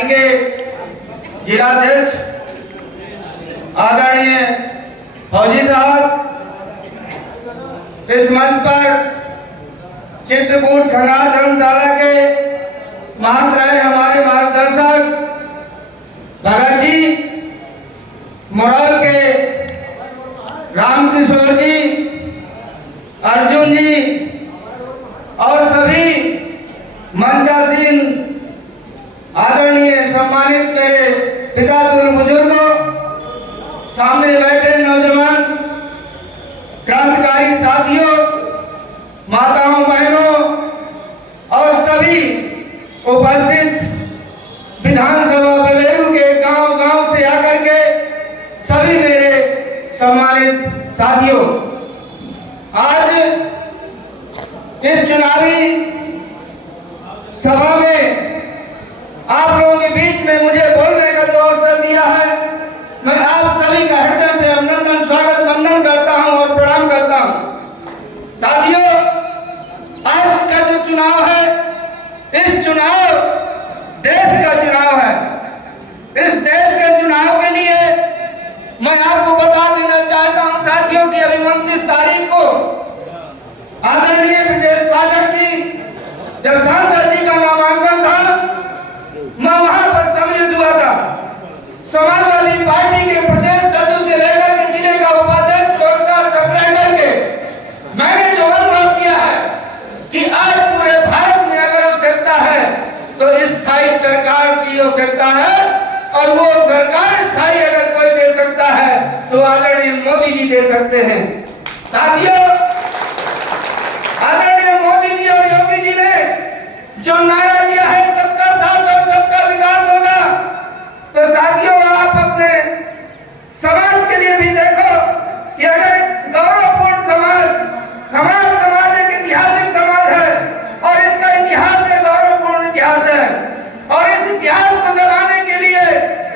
Party के जिलाध्यक्ष आदरणीय फौजी साहब, इस मंच पर चित्रकूट खंगार धर्मशाला के महंत रहे हमारे मार्गदर्शक भगत जी, मोरल के रामकिशोर जी, अर्जुन जी और सभी मंचासीन आदरणीय सम्मानित मेरे पितातुल्य बुजुर्गों, सामने बैठे नौजवान क्रांतिकारी साथियों, माताओं बहनों और सभी उपस्थित विधानसभा बेलू के गांव-गांव से आकर के सभी मेरे सम्मानित साथियों, आज इस चुनावी सभा में आप लोगों के बीच में मुझे बोलने का जो अवसर दिया है, मैं आप सभी का हृदय से अभिनंदन, स्वागत, वंदन करता हूं और प्रणाम करता हूं। साथियों, आज का जो चुनाव है, इस चुनाव देश का चुनाव है। इस देश के चुनाव के लिए मैं आपको बता देना चाहता हूं साथियों कि अभी 29 तारीख को आदरणीय ब्रजेश पाठक जी जब सांसद जी का नामांकन था, मैं वहां पर सम्मिलित हुआ था। समाजवादी पार्टी के प्रदेश सचिव से लेकर के जिले का उपाध्यक्ष तक रह के मैंने जो अनुभव किया है कि आज पूरे भारत में अगर आवश्यकता है तो स्थायी सरकार की आवश्यकता है, और वो सरकार स्थायी अगर कोई दे सकता है तो आदरणीय मोदी जी दे सकते हैं। साथियों, आदरणीय मोदी जी और योगी जी ने जो नारा दिया है सबका साथ और सबका विकास होगा, तो साथियों आप अपने समाज के लिए भी देखो कि अगर इस गौरवपूर्ण समाज एक ऐतिहासिक समाज है और इसका इतिहास एक गौरवपूर्ण इतिहास है, और इस इतिहास को दबाने के लिए,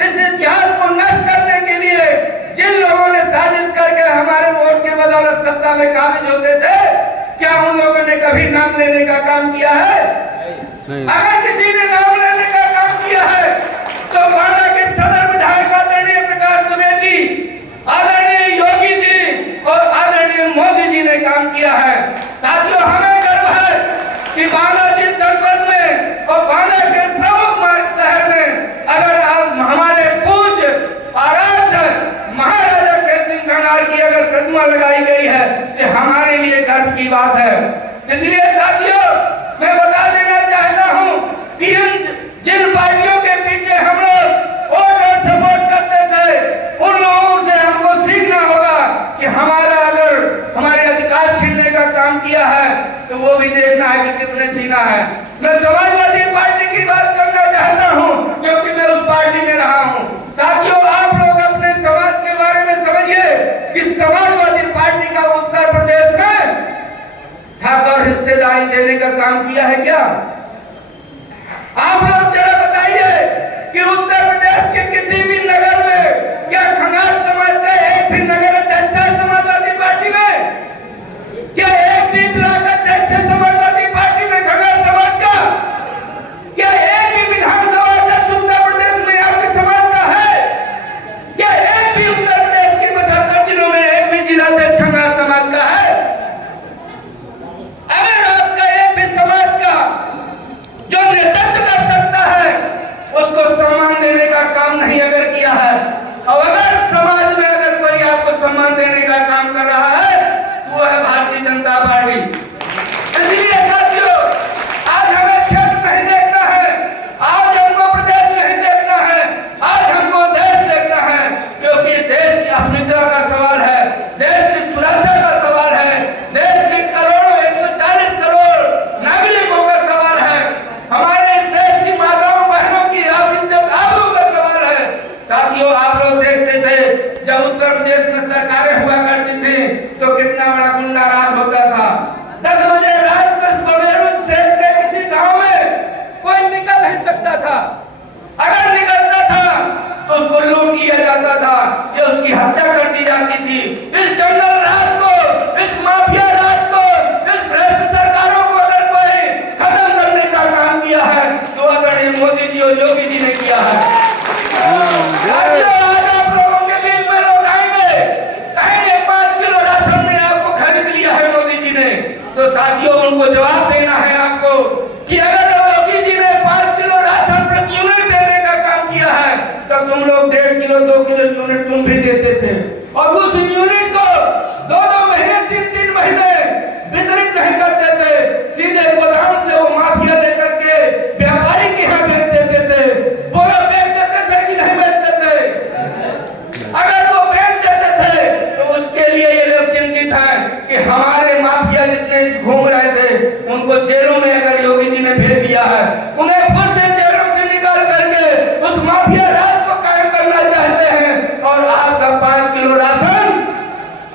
इस इतिहास को नष्ट करने के लिए जिन लोगों ने साजिश करके हमारे वोट के बदौलत सत्ता में काबिज होते थे, क्या उन लोगों ने कभी नाम लेने का काम किया है? अगर किसी ने नाम लेने का काम किया है तो बांदा के सदर विधायक आदरणीय प्रकाश द्विवेदी, आदरणीय योगी जी और आदरणीय मोदी जी ने काम किया है। साथियों, हमें गर्व है कि बांदा जिस जनपद में और बांदा के प्रमुख शहर में अगर आप हमारे पूज्य आराध्य महाराजा केसरी खंगार की अगर प्रतिमा लगाई गई है तो हमारे लिए गर्व की बात है। इसलिए साथियों, मैं बता देना चाहता हूं कि जिन पार्टियों के पीछे हम लोग वोट और सपोर्ट करते थे, उन लोगों से हमको सीखना होगा कि हमारा अगर हमारे अधिकार छीनने का काम किया है तो वो भी देखना है कि किसने छीना है। मैं समाजवादी पार्टी की बात करना चाहता हूं क्योंकि मैं उस पार्टी में रहा हूं। साथियों, आप लोग अपने समाज के बारे में समझिए कि समाजवादी पार्टी का उत्तर प्रदेश में हक और हिस्सेदारी देने का काम किया है क्या? आप लोग जरा बताइए कि उत्तर प्रदेश के किसी भी नगर में क्या खंगार समाज का एक भी नगर अध्यक्ष है समाजवादी पार्टी में? क्या एक भी ब्लॉक अध्यक्ष है समाजवादी पार्टी में खंगार समाज का? क्या एक भी विधानसभा अध्यक्ष उत्तर प्रदेश में आपके समाज का है? क्या एक भी उत्तर प्रदेश के 75 जिलों में एक भी जिला अध्यक्ष खंगार समाज का है? अगर आपका एक भी समाज का जो नेतृत्व कर सकता है उसको सम्मान देने का काम नहीं अगर किया है, और अगर समाज में अगर कोई आपको सम्मान देने का काम कर रहा है तो वो है भारतीय जनता पार्टी। इसलिए साथियों, आज हमें क्षेत्र नहीं देखना है, आज हमको प्रदेश नहीं देखना है, आज हमको देश देखना है, क्योंकि देश की अस्मिता का सवाल है, देश की सुरक्षा का सवाल है, देश के करोड़ों 140 करोड़ नागरिकों का सवाल है, हमारे देश की माताओं बहनों की आबरू का सवाल है। साथियों, आप लोग देखते थे जब उत्तर प्रदेश में सरकारें हुआ करती थी तो कितना बड़ा गुंडा राज होता था। 10 बजे रात को बबेरू क्षेत्र के किसी गांव में कोई निकल नहीं सकता था, अगर निकलता था तो उसको लूट लिया जाता था या उसकी हत्या कर दी जाती थी। इस जंगल राज को, इस माफिया राज को, इस भ्रष्ट सरकारों को अगर कोई खत्म करने का काम किया है तो आदरणीय मोदी जी और योगी जी ने किया है। साथियों, आज आप लोगों के बीच में लोग आएंगे, कहेंगे 5 किलो राशन में आपको खरीद लिया है मोदी जी ने, तो साथियों उनको जवाब देना है आपको कि अगर मोदी जी ने 5 किलो राशन प्रति यूनिट देने का काम किया है, तब तुम लोग 1.5 किलो 2 किलो यूनिट तुम भी देते थे, और उस यूनिट को 2-2 महीने 3-3 महीने वितरित नहीं करते थे, सीधे गोदाम से वो माफिया लेकर के व्यापारी के यहाँ बेच देते थे। वो लोग बेच देते थे कि नहीं बेचते थे? अगर वो बेच देते थे तो उसके लिए ये लोग चिंतित हैं कि हमारे माफिया जितने घूम रहे थे उनको जेलों में अगर योगी जी ने भेज दिया है, उन्हें फिर से जेलों से निकाल करके उस माफिया राज को कायम करना चाहते हैं। और आपका 5 किलो राशन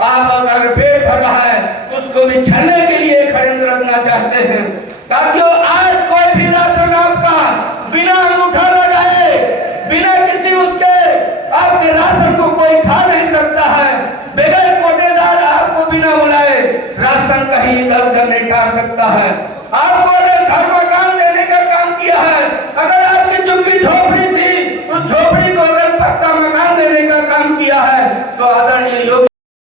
आप अगर पेट भर रहा है उसको भी छलने के लिए खड़े रखना चाहते हैं। साथियों, आज कोई भी राशन आपका बिना अंगूठा लगाए, बिना किसी उसके आपके राशन को कोई खा नहीं सकता है। बगैर कोटेदार आपको बिना बुलाए राशन कहीं इधर उधर नहीं डाल सकता है। आपको अगर घर मकान देने का काम किया है, अगर आपकी झुग्गी झोपड़ी थी उस झोपड़ी को अगर पक्का मकान देने का काम किया है, तो आदरणीय योगी